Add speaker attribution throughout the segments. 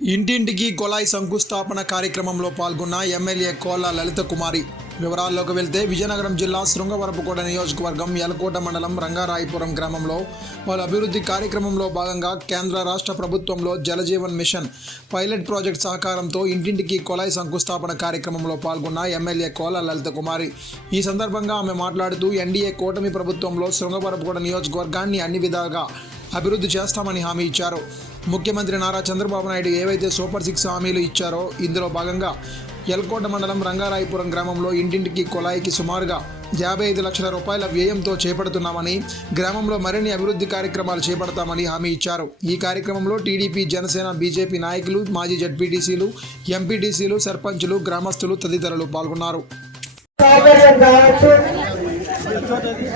Speaker 1: ఇంటింటికి కొలాయి శంకుస్థాపన కార్యక్రమంలో పాల్గొన్న ఎమ్మెల్యే కోల లలిత కుమారి వివరాల్లోకి వెళ్తే విజయనగరం జిల్లా శృంగవరపుకోట నియోజకవర్గం యలకోట మండలం రంగారాయపురం గ్రామంలో వాళ్ళ అభివృద్ధి కార్యక్రమంలో భాగంగా కేంద్ర రాష్ట్ర ప్రభుత్వంలో జలజీవన్ మిషన్ పైలట్ ప్రాజెక్ట్ సహకారంతో ఇంటింటికి కొలాయి శంకుస్థాపన కార్యక్రమంలో పాల్గొన్న ఎమ్మెల్యే కోల లలిత కుమారి ఈ సందర్భంగా ఆమె మాట్లాడుతూ ఎన్డీఏ కూటమి ప్రభుత్వంలో శృంగవరపుకోట నియోజకవర్గాన్ని అన్ని విధాలుగా అభివృద్ధి చేస్తామని హామీ ఇచ్చారు. ముఖ్యమంత్రి నారా చంద్రబాబు నాయుడు ఏవైతే సూపర్ సిక్స్ హామీలు ఇచ్చారో ఇందులో భాగంగా ఎల్కోట మండలం రంగారాయపురం గ్రామంలో ఇంటింటికి కొలాయికి సుమారుగా యాభై ఐదు లక్షల రూపాయల వ్యయంతో చేపడుతున్నామని గ్రామంలో మరిన్ని అభివృద్ధి కార్యక్రమాలు చేపడతామని హామీ ఇచ్చారు. ఈ కార్యక్రమంలో టీడీపీ జనసేన బీజేపీ నాయకులు మాజీ జడ్పీటీసీలు ఎంపీటీసీలు సర్పంచులు గ్రామస్తులు తదితరులు పాల్గొన్నారు.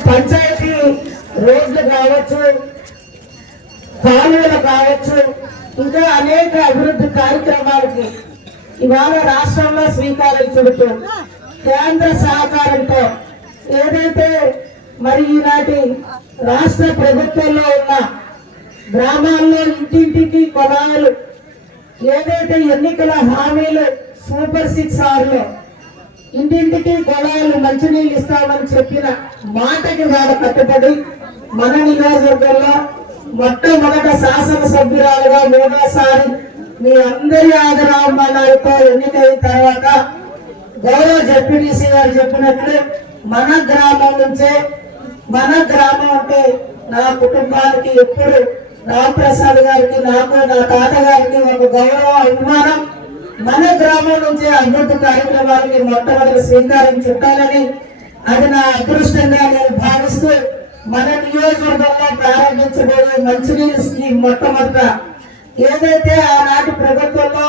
Speaker 2: పంచాయతీ రోడ్లు కావచ్చు కాలువలు కావచ్చు. ఇంకా అనేక అభివృద్ధి కార్యక్రమాలకి ఇవాళ రాష్ట్రంలో శ్రీకారం చుడుతూ కేంద్ర సహకారంతో ఏదైతే మరి ఈనాటి రాష్ట్ర ప్రభుత్వంలో ఉన్న గ్రామాల్లో ఇంటింటికి కొలాలు ఏదైతే ఎన్నికల హామీలు సూపర్ సిక్స్ ఆరులో ఇంటింటికి కొలాలు మంచినీళ్ళు ఇస్తామని చెప్పిన మాటకి వాళ్ళ కట్టుబడి మన నియోజకవర్గంలో మొట్టమొదట శాసనసభ్యురాలుగా మూడోసారి మీ అందరి ఆదరాభిమానాలతో ఎన్నికైన తర్వాత గౌరవ జడ్పీటీసీ గారు చెప్పినట్లు మన గ్రామం నుంచే మన గ్రామం అంటే నా కుటుంబానికి ఎప్పుడు రామప్రసాద్ గారికి నాకు నా తాతగారికి ఒక గౌరవ అభిమానం. మన గ్రామం నుంచే అభివృద్ధి కార్యక్రమాలకి మొట్టమొదటి శ్రీకారం చుట్టాలని అది నా అదృష్టంగా నేను భావిస్తూ మన నియోజకవర్గంలో ప్రారంభించబోయే మంచినీళ్ళ స్కీమ్ మొట్టమొదట ఏదైతే ఆనాటి ప్రభుత్వంలో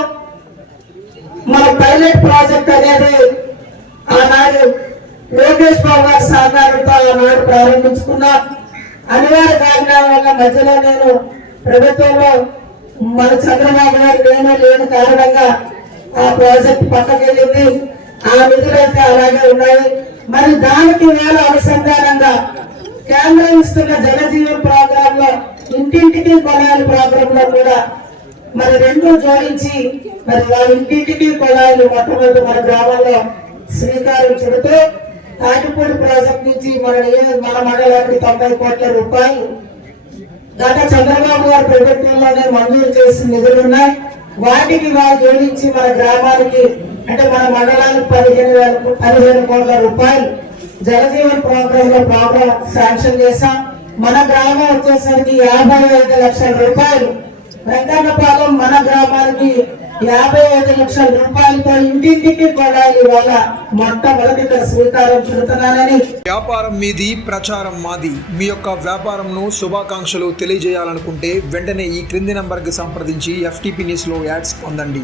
Speaker 2: మన పైలట్ ప్రాజెక్ట్ అనేది ఆనాడు లోకేష్ బాబు గారి సహకారంతో ఆనాడు ప్రారంభించుకున్నాం. అనివార్య కారణాల వల్ల మధ్యలో నేను ప్రభుత్వంలో మన చంద్రబాబు గారు నేను లేని కారణంగా ఆ ప్రాజెక్ట్ పక్కకెళ్ళింది. ఆ నిధులు అయితే అలాగే ఉన్నాయి. మరి దానికి వేల అనుసంధానంగా కేంద్రం ఇస్తున్న జలజీవన్ ప్రోగ్రామ్లో ఇంటింటికి కొనాలి ప్రోగ్రామ్లో కూడా మరి రెండు జోడించి మరి వాళ్ళ ఇంటింటికి కొలాయిలు మొట్టమొదటి మన గ్రామంలో శ్రీకారం చుడుతూ తాటిపూడి ప్రాజెక్ట్ నుంచి మన మన మండలానికి తొంభై కోట్ల రూపాయలు గత చంద్రబాబు గారి ప్రభుత్వంలోనే మంజూరు చేసిన నిధులున్నాయి వాటికి వాళ్ళు జోడించి మన గ్రామానికి అంటే మన మండలానికి పదిహేను వేల పదిహేను కోట్ల రూపాయలు జలజీవన్ ప్రోగ్రామ్లో ప్రోగ్రామ్ శాంక్షన్ చేశాం. మన గ్రామం వచ్చేసరికి యాభై ఐదు లక్షల రూపాయలు. వెంకన్నపాలెం మన గ్రామానికి యాభై ఐదు లక్షల రూపాయలతో ఇంటింటికి కొడాలి ఇవాళ మొట్టమొదటి స్వీకారం చుడుతున్నానని
Speaker 1: వ్యాపారం మీది ప్రచారం మాది. మీ యొక్క వ్యాపారంను శుభాకాంక్షలు తెలియజేయాలనుకుంటే వెంటనే ఈ క్రింది నంబర్కి సంప్రదించి ఎఫ్టీపీ న్యూస్లో యాడ్స్ పొందండి.